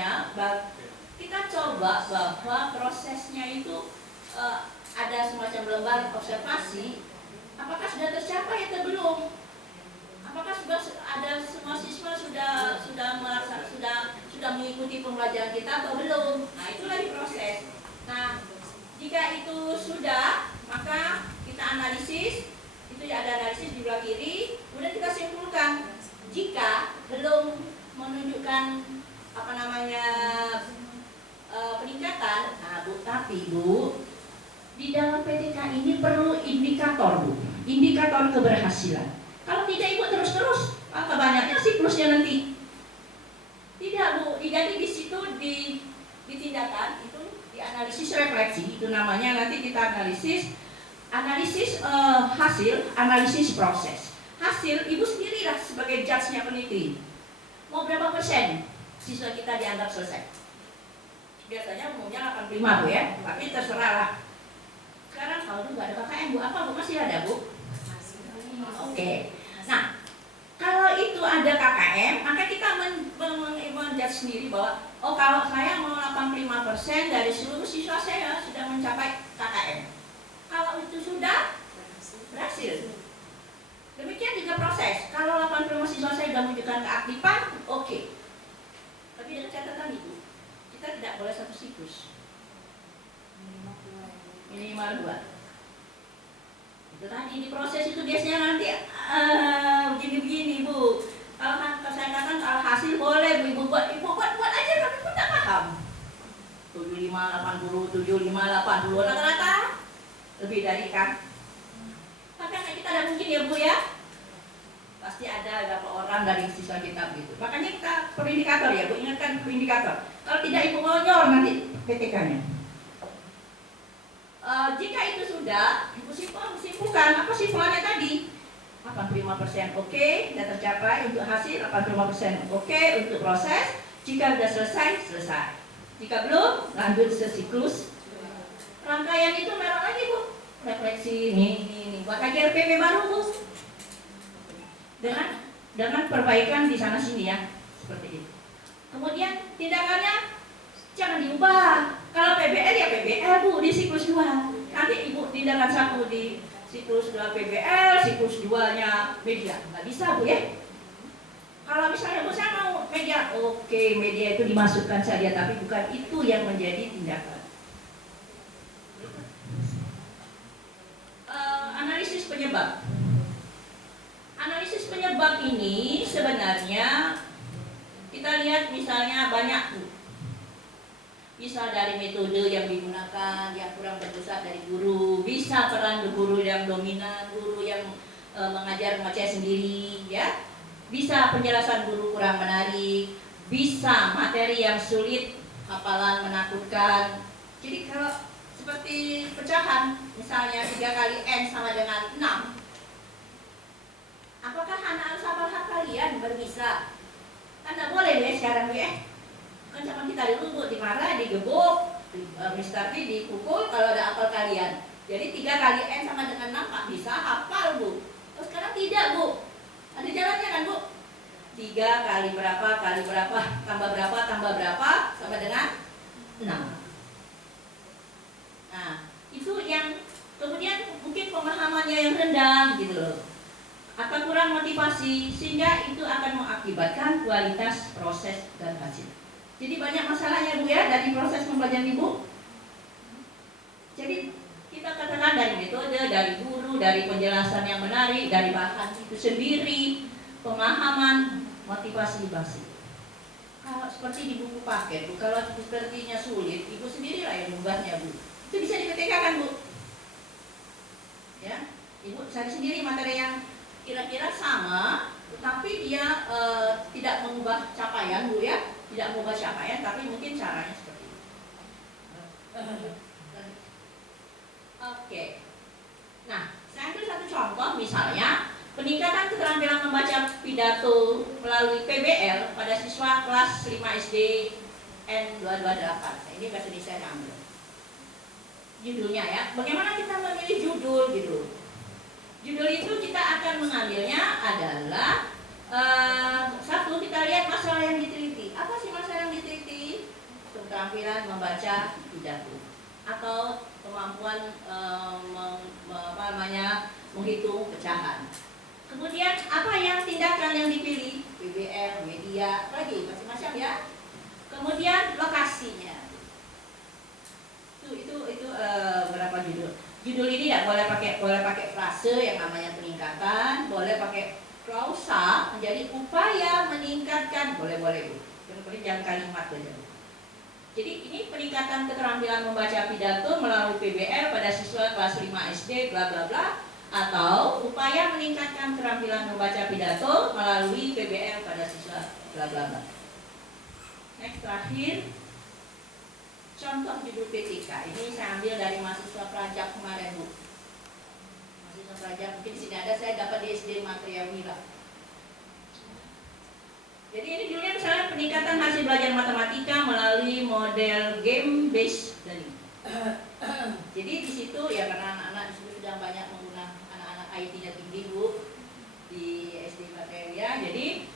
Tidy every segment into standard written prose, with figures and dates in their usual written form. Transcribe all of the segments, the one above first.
prosesnya, kita coba bahwa prosesnya itu ada semacam lembar observasi, apakah sudah tercapai atau belum? Apakah sudah ada semua siswa sudah mengikuti pembelajaran kita atau belum? Nah, itulah proses. Nah, jika itu sudah, maka kita analisis. Itu ya, ada analisis di sebelah kiri. Kemudian kita simpulkan. Jika belum menunjukkan peningkatan, nah Bu, tapi Bu, di dalam PTK ini perlu indikator Bu, indikator keberhasilan. Kalau tidak Ibu terus-terus, maka banyaknya siklusnya nanti. Tidak Bu, jadi di situ ditindakan itu dianalisis refleksi, itu namanya nanti kita analisis hasil, analisis proses. Hasil Ibu sendirilah sebagai judge-nya peneliti. Mau berapa persen siswa kita dianggap selesai? Biasanya umumnya 85 Bu ya, tapi terserah lah. Sekarang kalau itu nggak ada KKM Bu, apa Bu masih ada Bu? Oke. Nah, kalau itu ada KKM, maka kita menjudge sendiri bahwa kalau saya mau 85% dari seluruh siswa saya sudah mencapai KKM. Kalau itu sudah berhasil. Demikian juga proses. Kalau 85 siswa saya sudah menunjukkan keaktifan, oke. Tapi dengan catatan itu, kita tidak boleh satu siklus. Minimal 2. Itu tadi di proses itu biasanya nanti begini-begini Bu. Kalau saya katakan kalau hasil boleh Ibu buat aja, tapi pun tak paham. 75, 80, 75, 80 rata-rata lebih dari kan. Makanya kita ada mungkin ya Bu ya. Pasti ada beberapa orang dari siswa kita begitu. Makanya kita perlu indikator ya Bu, ingatkan perlu indikator. Kalau tidak Ibu ngonyor nanti PTK-nya. Jika itu sudah, Ibu simpulkan apa simpulannya tadi? 85% oke, sudah tercapai untuk hasil, 85% oke untuk proses. Jika sudah selesai. Jika belum, lanjut sesiklus. Rangkaian itu merah lagi Bu. Refleksi ini. Buat lagi RPP baru Bu. Dengan perbaikan di sana sini ya, seperti itu. Kemudian tindakannya jangan diubah. Kalau PBL ya PBL Bu di siklus 2. Nanti Ibu tindakan 1 di siklus 2 PBL, siklus 2-nya media. Nggak bisa Bu ya. Kalau misalnya Bu saya mau media, oke, media itu dimasukkan saja, tapi bukan itu yang menjadi tindakan. Analisis penyebab. Analisis penyebab ini sebenarnya kita lihat misalnya banyak Bu. Bisa dari metode yang digunakan yang kurang berpusat dari guru, bisa peran guru yang dominan, guru yang mengajar sendiri ya. Bisa penjelasan guru kurang menarik, bisa materi yang sulit, hafalan menakutkan. Jadi kalau seperti pecahan, misalnya 3 kali N sama dengan 6, apakah anak harus hafal kalian baru bisa? Kan tidak boleh deh sekarang ya. Kan zaman kita dulu Bu, dimarah, digebuk, Mister D dipukul kalau ada hafal kalian. Jadi 3 kali N sama dengan 6 Pak bisa hafal Bu. Terus sekarang tidak Bu. Ada jalannya kan Bu? 3 kali berapa, tambah berapa, sama dengan 6. Nah, itu yang kemudian mungkin pemahamannya yang rendah gitu loh. Atau kurang motivasi, sehingga itu akan mengakibatkan kualitas proses dan hasil. Jadi banyak masalahnya Bu ya dari proses pembelajaran Ibu. Jadi kita katakan dari metode, dari guru, dari penjelasan yang menarik, dari bahan itu sendiri, pemahaman, motivasi basic. Kalau seperti di buku paket Bu, kalau sepertinya sulit, Ibu sendirilah yang mengubahnya Bu. Itu bisa dipetikakan Bu. Ya, Ibu cari sendiri materi yang kira-kira sama, tetapi dia tidak mengubah capaian Bu ya, tidak mengubah capaian, tapi mungkin caranya seperti itu. Oke. Nah, saya ambil satu contoh misalnya peningkatan keterampilan membaca pidato melalui PBL pada siswa kelas 5 SD N228. Nah, ini bahasa Indonesia saya ambil. Judulnya ya, bagaimana kita memilih judul gitu. Judul itu kita akan mengambilnya adalah satu, kita lihat masalah yang diteliti. Apa sih masalah yang diteliti? keterampilan membaca pidato atau kemampuan menghitung pecahan. Kemudian apa yang tindakan yang dipilih? PBL, media, lagi macam-macam ya. Kemudian lokasinya. Itu berapa judul? Judul ini tidak boleh pakai frase yang namanya peningkatan, boleh pakai klausa menjadi upaya meningkatkan, boleh Bu. Jangan kalimat saja. Jadi ini peningkatan keterampilan membaca pidato melalui PBL pada siswa kelas 5 SD bla bla bla, atau upaya meningkatkan keterampilan membaca pidato melalui PBL pada siswa bla bla bla. Next, terakhir, contoh judul PTK. Ini saya ambil dari mahasiswa Prajak kemarin Bu. Mahasiswa Prajak, mungkin di sini ada, saya dapat di SD Matria Wira. Jadi ini judulnya misalnya peningkatan hasil belajar matematika melalui model game based learning. Jadi di situ ya karena anak-anak di situ sudah banyak menggunakan, anak-anak IT-nya tinggi Bu di SD Matria. Jadi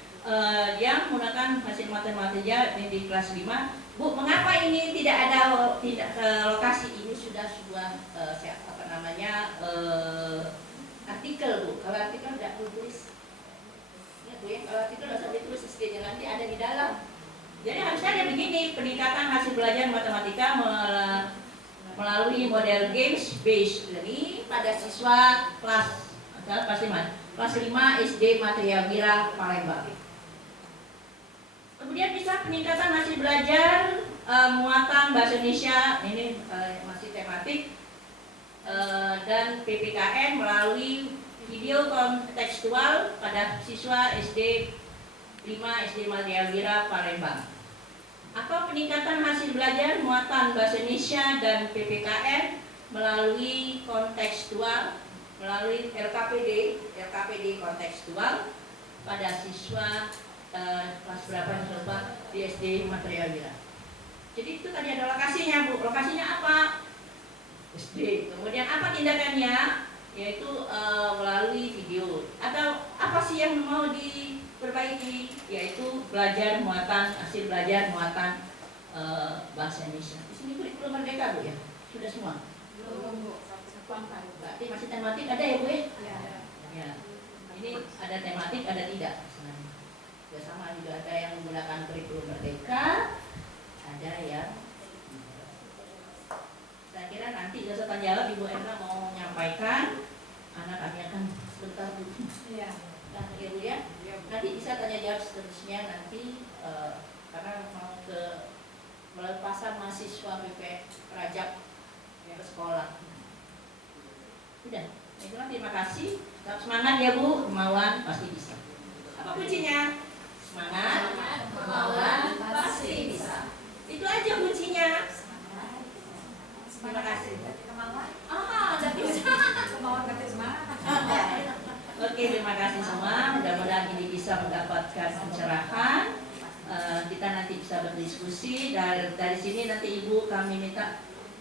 dia menggunakan hasil matematika di kelas 5. Bu, mengapa ini tidak ada lokasi? Ini sudah sebuah artikel Bu. Kalau artikel tidak tulis. Kalau artikel tidak ditulis sedikitnya nanti ada di dalam. Jadi harusnya ada begini, peningkatan hasil belajar matematika melalui model games based learning pada siswa kelas 5 SD Matria Wira Palembang. Kemudian bisa peningkatan hasil belajar muatan bahasa Indonesia, ini masih tematik, dan PPKN melalui video kontekstual pada siswa SD 5 SD Matria Wira Palembang. Atau peningkatan hasil belajar muatan bahasa Indonesia dan PPKN melalui kontekstual, melalui LKPD kontekstual pada siswa kelas berapa coba di SD Matria Wira. Jadi itu tadi ada lokasinya Bu. Lokasinya apa? SD. Kemudian apa tindakannya? Yaitu melalui video. Atau apa sih yang mau diperbaiki? Yaitu hasil belajar muatan bahasa Indonesia. Di sini kurikulum merdeka Bu ya? Sudah semua? Belum Bu. Berarti masih tematik ada ya Bu ya? Ya. Ini ada tematik, ada tidak? Ya sama juga, ada yang menggunakan kurikulum merdeka, ada yang saya kira nanti jasa tanya jawab Ibu Erna mau menyampaikan, anak kami akan sebentar dulu. Iya. Nah, ya Bu ya. Nanti bisa tanya jawab seterusnya nanti karena mau ke melepasan mahasiswa PP Prajak ke sekolah. Udah, itulah, terima kasih. Tetap semangat ya Bu, kemauan pasti bisa. Apa kuncinya? Semangat, kemauan pasti bisa. Itu aja kuncinya. Terima kasih. Kemauan? Udah bisa. Kemauan berarti semangat. Oke, terima kasih semua. Mudah-mudahan ini bisa mendapatkan pencerahan. Kita nanti bisa berdiskusi. Dari sini nanti Ibu kami minta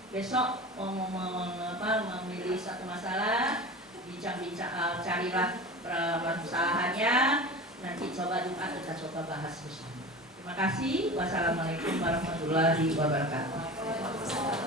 besok memilih satu masalah, bincang-bincang, carilah permasalahannya. Nanti coba kita coba bahas bersama. Terima kasih. Wassalamualaikum warahmatullahi wabarakatuh.